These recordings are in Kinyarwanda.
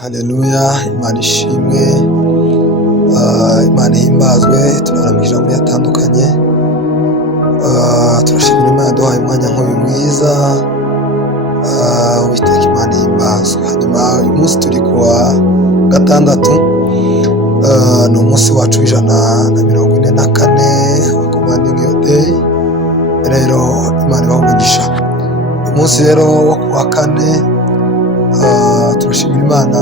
Haleluya, Imana ishimwe, Imana ihimbazwe. Turaramya ijambo yatandukanye, turashimira Imana yaduhaye umwanya nk'uyu mwiza. Uwiteka Imana ihimbazwe. Hanyuma uyu munsi turi kuwa gatandatu, ni umunsi wacu w'144 wa Commanding Your Day. Rero Imana ibahe umugisha. Uyu munsi rero wo kuwa kane, turashimira Imana.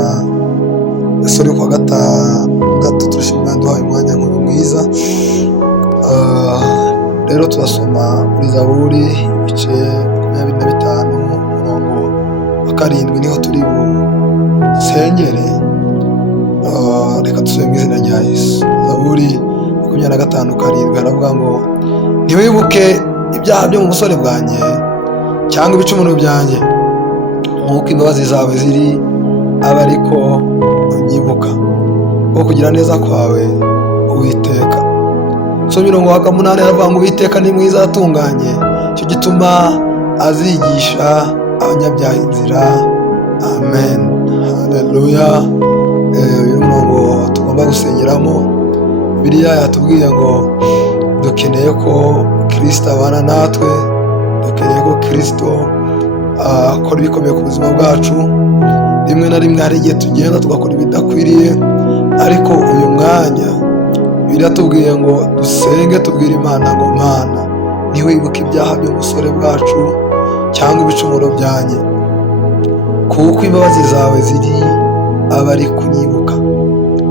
Sorry, kuwa gatatu turashimira Imana duhaye umwanya nk'uyu mwiza. Rero turasoma muri Zaburi ibice 25 umurongo wa 7 niho turi busengere. Reka dusome mu izina rya Yesu. Zaburi 25:7 haravuga ngo ntiwibuke ibyaha byo mu busore bwanjye cyangwa ibicumuro byanjye, nk'uko imbabazi zawe ziri aba ariko unyibuka, kuko kugira neza kwawe Uwiteka. So 8 haravuga ngo Uwiteka ni mwiza atunganye, cyo gituma azigisha abanyabyaha inzira. Amen. Haleluya. Uyu murongo tugomba gusengeramo. Bibiliya yatubwiye ngo dukeneye ko Kristo abana natwe, dukeneye ko Kristo akora ibikomeye ku buzima bwacu. Rimwe na rimwe hari igihe tugenda tugakora ibidakwiriye, ariko uyu mwanya Bibiliya tubwiye ngo dusenge, tubwire Imana ngo Mana, ntiwibuke ibyaha by'umusore bwacu cyangwa ibicumuro byanjye, kuko imbabazi zawe ziri aba ari kunyibuka.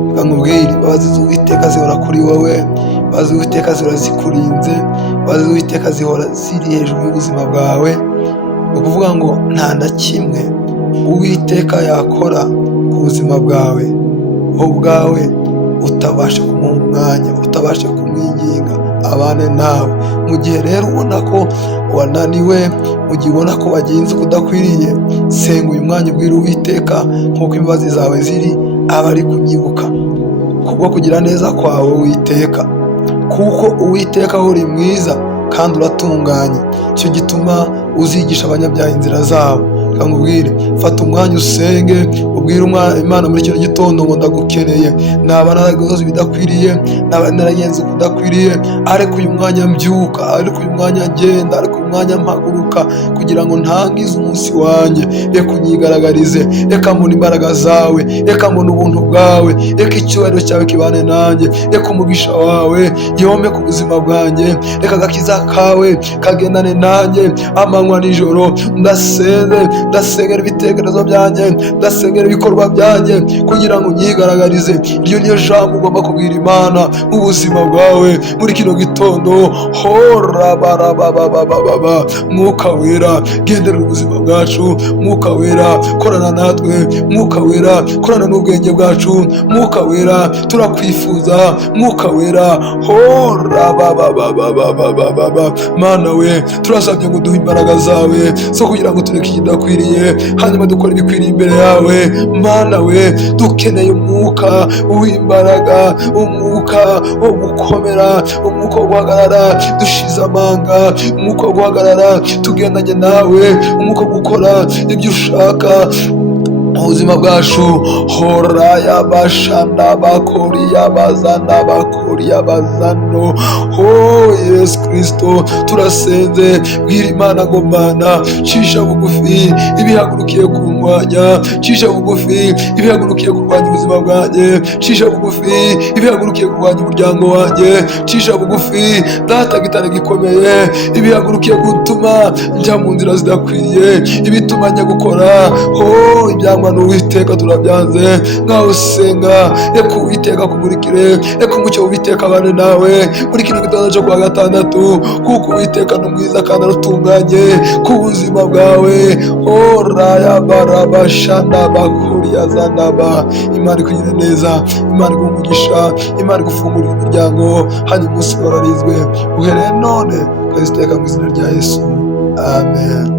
Reka nkubwire, imbabazi z'Uwiteka zihora kuri wowe, imbabazi z'Uwiteka zihora zikurinze, imbabazi z'Uwiteka zihora ziri hejuru y'ubuzima bwawe. Ni ukuvuga ngo nta na kimwe Uwiteka yakora ku buzima bwawe wowe ubwawe utabasha kumuha umwanya, utabasha kumwinginga abane nawe. Mu gihe rero ubona ko wananiwe, mu gihe ubona ko wagenze kudakwiriye, senga uyu mwanya ubwira Uwiteka, nk'uko imbabazi zawe ziri aba ari kunyibuka, kubwo kugira neza kwawe Uwiteka, kuko Uwiteka uri mwiza kandi uratunganye, cyo gituma uzigisha abanyabyaha inzira zabo. Reka nkubwire, fata umwanya usenge, ubwire Imana muri kino gitondo ngo ndagukeneye, naba narakoze ibidakwiriye, naba naragenze kudakwiriye, ariko uyu mwanya mbyuka, ariko uyu mwanya ngenda, ariko uyu mwanya mpaguruka kugira ngo ntangize umunsi wanjye. Reka unyigaragarize, reka mbona imbaraga zawe, reka mbona ubuntu bwawe, reka icyubahiro cyawe kibane nanjye, reka umugisha wawe yome ku buzima bwanjye, reka agakiza kawe kagendane nanjye amanywa nijoro. Ndasengera ibitekerezo byanjye, ndasengera ibikorwa byanjye kugira ngo unyigaragarize. Iryo niyo jambo ugomba kubwira Imana mu buzima bwawe muri kino gitondo. Mwuka wera, gendera ubuzima bwacu. Mwuka wera, korana natwe. Mwuka wera, korana n'ubwenge bwacu. Mwuka wera, turakwifuza. Mwuka wera, Mana we, turasabye ngo duhe imbaraga zawe zo kugira ngo tureke ikidakwiriye, hanyuma dukora ibikwiriye imbere yawe. Mana we, dukeneye umwuka w'imbaraga, umwuka wo gukomera, umwuka wo guhagarara dushize amanga, umwuka wo guhagarara tugendanye nawe, umwuka wo gukora ibyo ushaka ubuzima bwacu. Horaya bashanda bakoriya bazana bakoriya bazano. Yesu Kristo, turasenze, bwira Imana ngo Mana, cisha bugufi ibihagurukiye kurwanya, cisha bugufi ibihagurukiye kurwanya ubuzima bwanjye, cisha bugufi ibihagurukiye kurwanya umuryango wanjye, cisha bugufi data gitare gikomeye ibihagurukiye gutuma njya mu nzira zidakwiriye, ibituma njya gukora ibyangwa n'Uwiteka. Turabyanze nkaho usenga, reka Uwiteka kumurikire, reka umucyo w'Uwiteka abane nawe muri kino gitondo cyo kuwa gatandatu, kuko Uwiteka ni mwiza kandi aratunganye ku buzima bwawe. Oraya barabashanda bakuriya zanaba. Imana ikugire neza, Imana iguhe umugisha, Imana igufungurira imiryango, hanyuma umunsi wararizwe uhereye none ukaziteka mu izina rya Yesu. Amen.